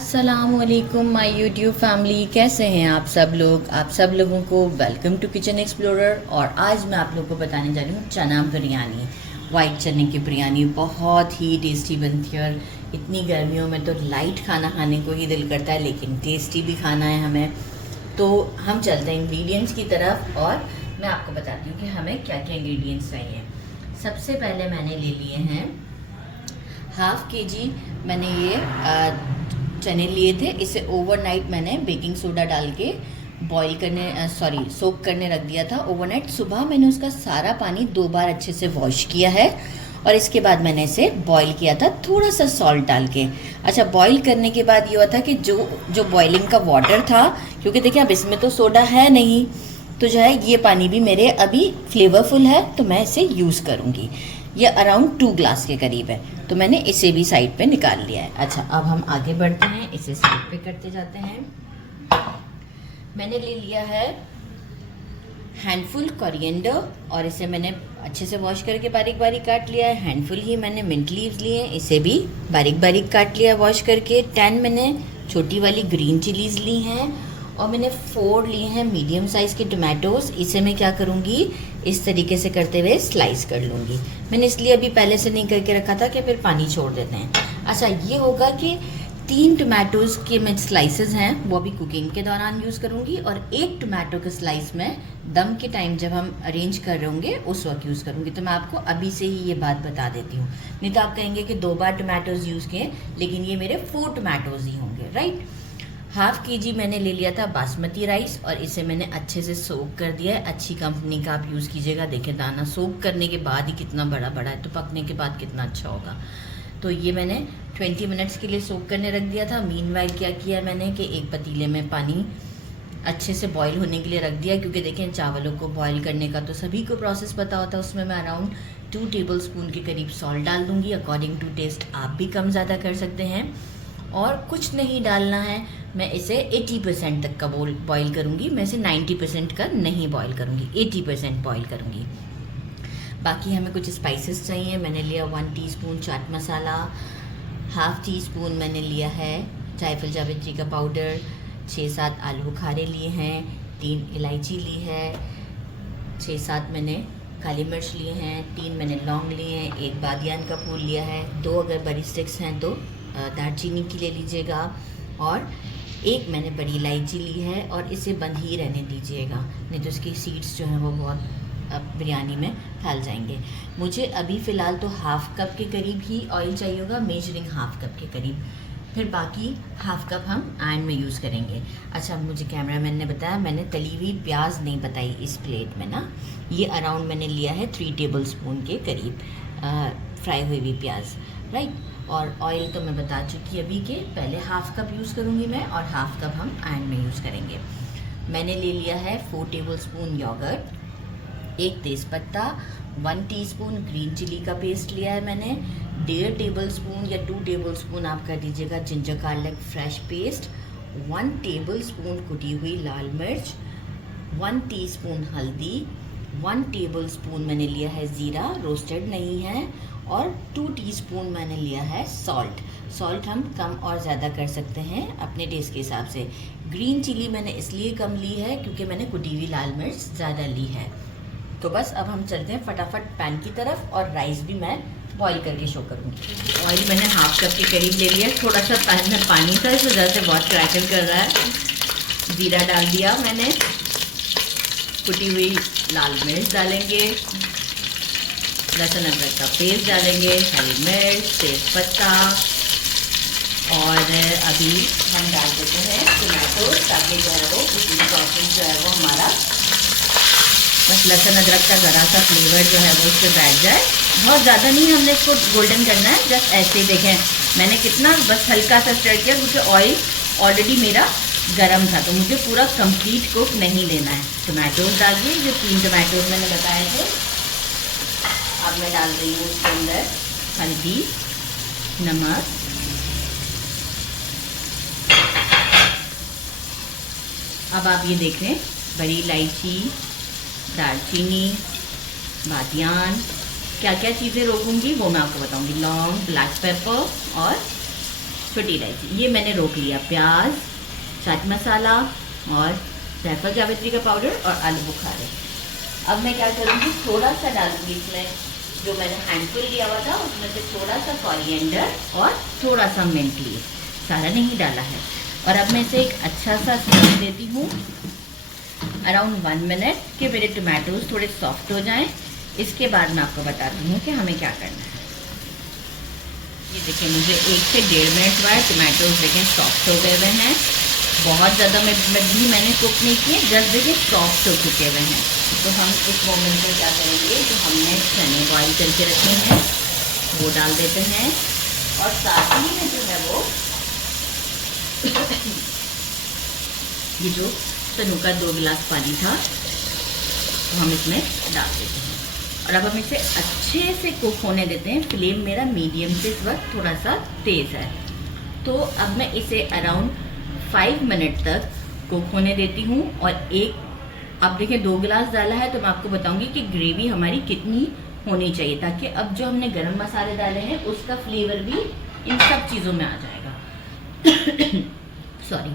अस्सलामुअलैकुम my YouTube family, कैसे हैं आप सब लोग। आप सब लोगों को वेलकम टू किचन एक्सप्लोरर। और आज मैं आप लोगों को बताने जा रही हूँ चना बिरयानी। वाइट चने की बिरयानी बहुत ही टेस्टी बनती है। और इतनी गर्मियों में तो लाइट खाना खाने को ही दिल करता है, लेकिन टेस्टी भी खाना है हमें। तो हम चलते हैं इंग्रेडिएंट्स की तरफ और मैं आपको बताती हूँ कि हमें क्या क्या इंग्रेडिएंट्स चाहिए। सबसे पहले मैंने ले लिए हैं हाफ़ केजी। मैंने ये चने लिए थे। इसे ओवरनाइट मैंने बेकिंग सोडा डाल के सोक करने रख दिया था ओवरनाइट। सुबह मैंने उसका सारा पानी 2 बार अच्छे से वॉश किया है और इसके बाद मैंने इसे बॉईल किया था थोड़ा सा सॉल्ट डाल के। अच्छा, बॉईल करने के बाद ये हुआ था कि जो बॉइलिंग का वाटर था, क्योंकि देखिए अब इसमें तो सोडा है नहीं, तो जो है ये पानी भी मेरे अभी फ्लेवरफुल है, तो मैं इसे यूज़ करूँगी। ये अराउंड 2 ग्लास के करीब है, तो मैंने इसे भी साइड पे निकाल लिया है। अच्छा, अब हम आगे बढ़ते हैं, इसे साइड पे करते जाते हैं। मैंने ले लिया है हैंडफुल कोरिएंडर और इसे मैंने अच्छे से वॉश करके बारीक बारीक काट लिया है। हैंडफुल ही मैंने मिंट लीव्स लिए हैं, इसे भी बारीक बारीक काट लिया वॉश करके। 10 मैंने छोटी वाली ग्रीन चिलीज ली हैं और मैंने 4 लिए हैं मीडियम साइज़ के टोमेटोज़। इसे मैं क्या करूँगी, इस तरीके से करते हुए स्लाइस कर लूँगी। मैंने इसलिए अभी पहले से नहीं करके रखा था कि फिर पानी छोड़ देते हैं। अच्छा, ये होगा कि 3 टोमेटोज़ के मैं स्लाइसेस हैं वो अभी कुकिंग के दौरान यूज़ करूँगी, और 1 टोमेटो का स्लाइस मैं दम के टाइम जब हम अरेंज कर रहे होंगे उस वक्त यूज़ करूँगी। तो मैं आपको अभी से ही ये बात बता देती हूँ, नहीं तो आप कहेंगे कि 2 बार टोमेटोज़ यूज़ किए, लेकिन ये मेरे 4 टोमेटोज़ ही होंगे, राइट। हाफ़ केजी मैंने ले लिया था बासमती राइस और इसे मैंने अच्छे से सोक कर दिया है। अच्छी कंपनी का आप यूज़ कीजिएगा। देखिए दाना सोक करने के बाद ही कितना बड़ा बड़ा है, तो पकने के बाद कितना अच्छा होगा। तो ये मैंने 20 मिनट्स के लिए सोक करने रख दिया था। मीनवाइल क्या किया मैंने कि एक पतीले में पानी अच्छे से बॉईल होने के लिए रख दिया, क्योंकि देखें चावलों को बॉईल करने का तो सभी को प्रोसेस पता होता है। उसमें मैं अराउंड 2 टेबल स्पून के करीब सॉल्ट डाल दूँगी। अकॉर्डिंग टू टेस्ट आप भी कम ज़्यादा कर सकते हैं। और कुछ नहीं डालना है, मैं इसे 80% तक का बॉईल करूँगी। मैं इसे 90% का नहीं बॉईल करूँगी, 80% बॉईल करूँगी। बाकी हमें कुछ स्पाइसेस चाहिए। मैंने लिया 1 teaspoon chaat masala, half tea spoon मैंने लिया है जायफल जावित्री का पाउडर, 6-7 आलू बुखारे लिए हैं, 3 इलायची ली है, 6-7 मैंने काली मिर्च लिए हैं, 3 मैंने लौंग लिए हैं, 1 बादियान का फूल लिया है, 2 अगर बड़ी स्टिक्स हैं तो दालचीनी की ले लीजिएगा, और 1 मैंने बड़ी इलायची ली है। और इसे बंद ही रहने दीजिएगा, नहीं तो इसकी सीड्स जो हैं वो बहुत बिरयानी में फैल जाएंगे। मुझे अभी फ़िलहाल तो हाफ़ कप के करीब ही ऑयल चाहिए होगा, मेजरिंग हाफ़ कप के करीब, फिर बाकी हाफ़ कप हम एंड में यूज़ करेंगे। अच्छा, मुझे कैमरामैन ने बताया मैंने तली हुई प्याज नहीं बताई इस प्लेट में ना। ये अराउंड मैंने लिया है 3 टेबल स्पून के करीब फ्राई हुई हुई प्याज, राइट। और ऑयल तो मैं बता चुकी अभी के पहले हाफ़ कप यूज़ करूँगी मैं, और हाफ़ कप हम एंड में यूज़ करेंगे। मैंने ले लिया है 4 टेबल स्पून योगर्ट, 1 तेज़पत्ता, 1 टीस्पून ग्रीन चिली का पेस्ट लिया है मैंने, 1.5 टेबल स्पून या 2 टेबल स्पून आप कर दीजिएगा ginger garlic fresh paste, 1 table spoon कुटी हुई लाल मिर्च, 1 टीस्पून हल्दी, 1 टेबल स्पून मैंने लिया है ज़ीरा, रोस्टेड नहीं है, और 2 टीस्पून मैंने लिया है सॉल्ट। सॉल्ट हम कम और ज़्यादा कर सकते हैं अपने टेस्ट के हिसाब से। ग्रीन चिली मैंने इसलिए कम ली है क्योंकि मैंने कुटी हुई लाल मिर्च ज़्यादा ली है। तो बस अब हम चलते हैं फटाफट पैन की तरफ, और राइस भी मैं बॉईल करके शो करूँगी। ऑयल मैंने हाफ़ कप के करीब ले लिया, थोड़ा सा पैन में पानी था इस वजह से बहुत क्रैकल कर रहा है। ज़ीरा डाल दिया मैंने, कुटी हुई लाल मिर्च डालेंगे, लहसुन अदरक का पेस्ट डालेंगे, हरी मिर्च, तेज़पत्ता, और अभी हम डाल देते हैं टमाटो, ताकि जो है वो कुकिंग प्रोसेस जो है वो हमारा बस लहसुन अदरक का ज़रा सा फ्लेवर जो है वो इस पर बैठ जाए। बहुत ज़्यादा नहीं हमने इसको गोल्डन करना है, जस्ट ऐसे ही। देखें मैंने कितना बस हल्का सा स्टर किया, क्योंकि ऑयल ऑलरेडी मेरा गरम था, तो मुझे पूरा कंप्लीट कुक नहीं लेना है। टमाटोज़ डालिए, जो 3 टमाटोज़ मैंने बताए थे। अब मैं डाल रही हूँ उसके अंदर हल्दी, नमक, अब आप ये देख लें, बड़ी इलायची, दालचीनी, बादियान, क्या क्या चीज़ें रोकूंगी वो मैं आपको बताऊंगी। लौंग, ब्लैक पेपर और छोटी इलायची, ये मैंने रोक लिया, प्याज, चाट मसाला और जायफल जावित्री का पाउडर और आलू बुखारे। अब मैं क्या करूँगी, थोड़ा सा डालूंगी इसमें, जो मैंने हैंडफुल लिया हुआ था उसमें से थोड़ा सा कोरिएंडर और थोड़ा सा मिंट लिए, सारा नहीं डाला है। और अब मैं इसे एक अच्छा सा स्टर देती हूँ अराउंड 1 मिनट कि मेरे टमाटोज थोड़े सॉफ्ट हो जाएं। इसके बाद मैं आपको बताती हूँ कि हमें क्या करना है। ये देखिए, मुझे 1 से 1.5 मिनट बाद टमाटोज देखें सॉफ्ट हो गए हुए हैं। बहुत ज़्यादा मैंने कुक नहीं किए, जस्ट देखिए सॉफ्ट हो चुके हुए हैं। तो हम इस मोमेंट में क्या करेंगे, जो हमने चने बॉईल करके रखे हैं वो डाल देते हैं, और साथ ही में जो है वो ये जो तनु का 2 गिलास पानी था वो हम इसमें डाल देते हैं। और अब हम इसे अच्छे से कुक होने देते हैं। फ्लेम मेरा मीडियम से इस वक्त थोड़ा सा तेज़ है। तो अब मैं इसे अराउंड 5 मिनट तक कुक होने देती हूँ। और अब देखिए 2 गिलास डाला है, तो मैं आपको बताऊंगी कि ग्रेवी हमारी कितनी होनी चाहिए, ताकि अब जो हमने गरम मसाले डाले हैं उसका फ्लेवर भी इन सब चीज़ों में आ जाएगा। सॉरी।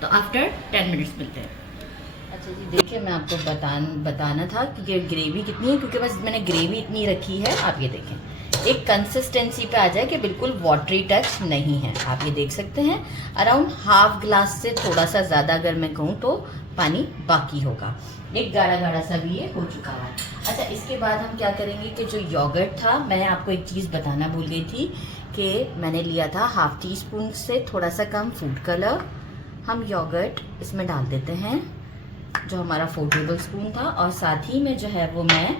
तो आफ्टर 10 मिनट्स मिलते हैं। अच्छा जी, देखिए मैं आपको बताना था कि ये ग्रेवी कितनी है, क्योंकि बस मैंने ग्रेवी इतनी रखी है। आप ये देखें, एक कंसिस्टेंसी पे आ जाए कि बिल्कुल वाटरी टच नहीं है। आप ये देख सकते हैं अराउंड हाफ ग्लास से थोड़ा सा ज़्यादा अगर मैं कहूँ तो पानी बाकी होगा। एक गाढ़ा गाढ़ा सा भी ये हो चुका है। अच्छा, इसके बाद हम क्या करेंगे कि जो योगर्ट था, मैं आपको एक चीज़ बताना भूल गई थी कि मैंने लिया था हाफ टी स्पून से थोड़ा सा कम फूड कलर। हम योगर्ट इसमें डाल देते हैं, जो हमारा 4 टेबल स्पून था। और साथ ही में जो है वो मैं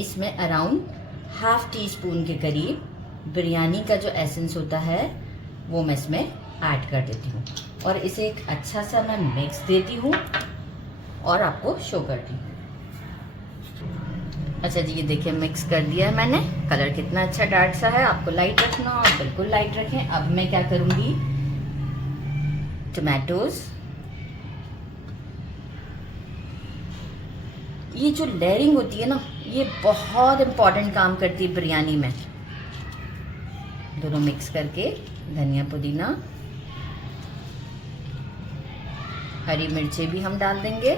इसमें अराउंड हाफ टी स्पून के करीब बिरयानी का जो एसेंस होता है वो मैं इसमें ऐड कर देती हूँ। और इसे एक अच्छा सा मैं मिक्स देती हूँ और आपको शो करती हूँ। अच्छा जी, ये देखिए मिक्स कर दिया है मैंने। कलर कितना अच्छा डार्क सा है। आपको लाइट रखना और बिल्कुल लाइट रखें। अब मैं क्या करूँगी, टमाटोज, ये जो लेयरिंग होती है ना, ये बहुत इम्पॉर्टेंट काम करती है बिरयानी में। दोनों मिक्स करके धनिया पुदीना, हरी मिर्चें भी हम डाल देंगे।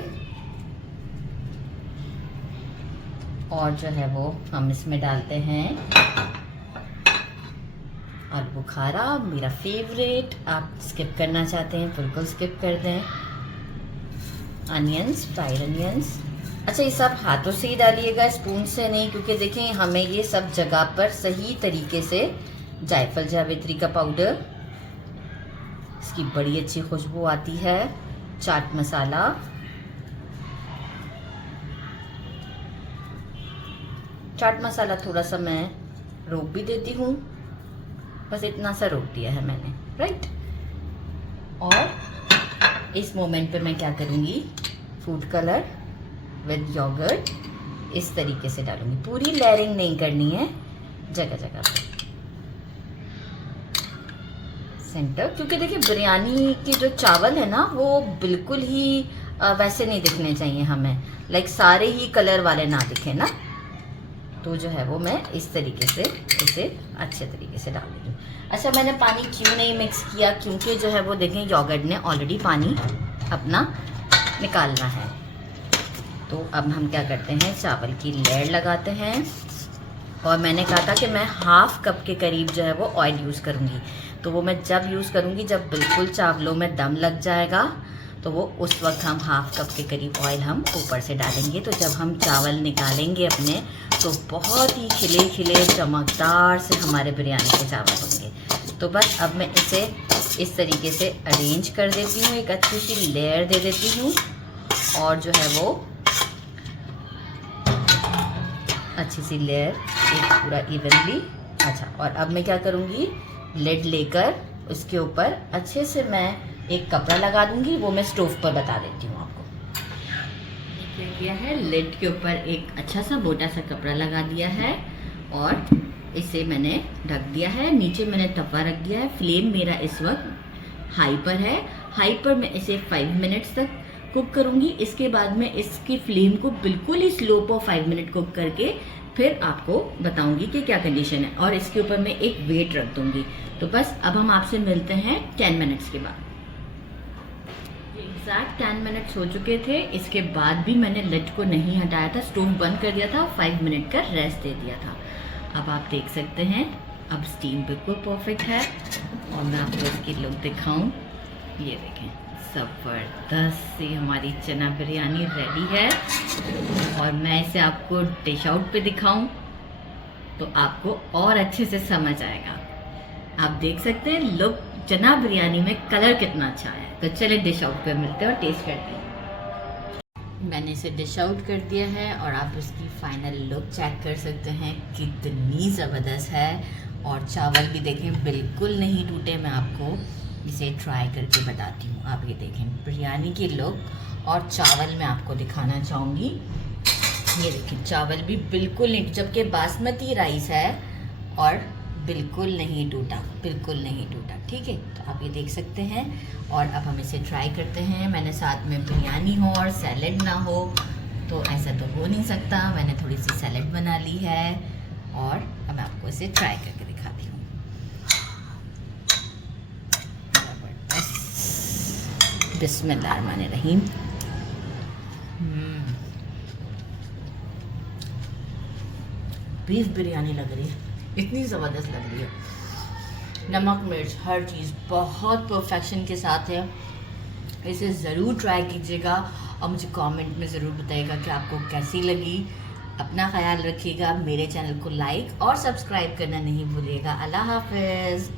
और जो है वो हम इसमें डालते हैं आलू बुखारा, मेरा फेवरेट। आप स्किप करना चाहते हैं बिल्कुल स्किप कर दें। Onions, fried onions. अच्छा, ये सब हाथों से ही डालिएगा, स्पून से नहीं, क्योंकि देखें हमें ये सब जगह पर सही तरीके से जायफल जावित्री का पाउडर, इसकी बड़ी अच्छी खुशबू आती है। चाट मसाला, चाट मसाला थोड़ा सा मैं रोक भी देती हूँ, बस इतना सा रोक दिया है मैंने, राइट। और इस मोमेंट पे मैं क्या करूँगी, फूड कलर विद योगर्ट इस तरीके से डालूंगी। पूरी लेयरिंग नहीं करनी है, जगह जगह पे सेंटर, क्योंकि देखिए बिरयानी के जो चावल है ना वो बिल्कुल ही वैसे नहीं दिखने चाहिए हमें, लाइक सारे ही कलर वाले ना दिखे ना। तो जो है वो मैं इस तरीके से इसे अच्छे तरीके से डाल दूँगी। अच्छा, मैंने पानी क्यों नहीं मिक्स किया, क्योंकि जो है वो देखें योगर्ट ने ऑलरेडी पानी अपना निकालना है। तो अब हम क्या करते हैं, चावल की लेयर लगाते हैं। और मैंने कहा था कि मैं हाफ कप के करीब जो है वो ऑयल यूज़ करूँगी। तो वो मैं जब यूज़ करूँगी जब बिल्कुल चावलों में दम लग जाएगा, तो वो उस वक्त हम हाफ कप के करीब ऑयल हम ऊपर से डालेंगे। तो जब हम चावल निकालेंगे अपने, तो बहुत ही खिले खिले चमकदार से हमारे बिरयानी के चावल होंगे। तो बस अब मैं इसे इस तरीके से अरेंज कर देती हूँ, एक अच्छी सी लेयर दे देती हूँ। और जो है वो अच्छी सी लेयर एक पूरा इवनली। अच्छा, और अब मैं क्या करूँगी, लिड लेकर उसके ऊपर अच्छे से मैं एक कपड़ा लगा दूँगी। वो मैं स्टोव पर बता देती हूँ आपको। क्या किया है, लिड के ऊपर एक अच्छा सा मोटा सा कपड़ा लगा दिया है और इसे मैंने ढक दिया है। नीचे मैंने तवा रख दिया है। फ्लेम मेरा इस वक्त हाई पर है। हाई पर मैं इसे 5 मिनट्स तक कुक करूंगी। इसके बाद में इसकी फ्लेम को बिल्कुल ही स्लो पर 5 मिनट कुक करके फिर आपको बताऊंगी कि क्या कंडीशन है, और इसके ऊपर मैं एक वेट रख दूंगी। तो बस अब हम आपसे मिलते हैं 10 मिनट्स के बाद। एग्जैक्ट 10 मिनट्स हो चुके थे। इसके बाद भी मैंने लिड को नहीं हटाया था, स्टोव बंद कर दिया था, 5 मिनट का रेस्ट दे दिया था। अब आप देख सकते हैं अब स्टीम बिल्कुल परफेक्ट है, और मैं आपको इसकी लुक दिखाऊं। ये देखें, ज़बरदस्त सी हमारी चना बिरयानी रेडी है। और मैं इसे आपको डिश आउट पे दिखाऊं तो आपको और अच्छे से समझ आएगा। आप देख सकते हैं लुक चना बिरयानी में कलर कितना अच्छा है। तो चलिए डिश आउट पे मिलते हैं और टेस्ट करते हैं। मैंने इसे डिश आउट कर दिया है और आप इसकी फाइनल लुक चेक कर सकते हैं, कितनी ज़बरदस्त है। और चावल भी देखें बिल्कुल नहीं टूटे। मैं आपको इसे ट्राई करके बताती हूँ। आप ये देखें बिरयानी की लुक, और चावल मैं आपको दिखाना चाहूँगी। ये देखें चावल भी बिल्कुल नहीं, जबकि बासमती राइस है, और बिल्कुल नहीं टूटा, बिल्कुल नहीं टूटा। ठीक है, तो आप ये देख सकते हैं। और अब हम इसे ट्राई करते हैं। मैंने साथ में बिरयानी हो और सैलेड ना हो तो ऐसा तो हो नहीं सकता। मैंने थोड़ी सी सैलेड बना ली है, और अब मैं आपको इसे ट्राई करके दिखाती हूँ। बिस्मिल्लाहिर्रहमानिर्रहीम। बीफ बिरयानी लग रही है, इतनी ज़बरदस्त लग रही है। नमक मिर्च हर चीज़ बहुत परफेक्शन के साथ है। इसे ज़रूर ट्राई कीजिएगा और मुझे कमेंट में ज़रूर बताइएगा कि आपको कैसी लगी। अपना ख्याल रखिएगा, मेरे चैनल को लाइक और सब्सक्राइब करना नहीं भूलिएगा। अल्लाह हाफ़िज़।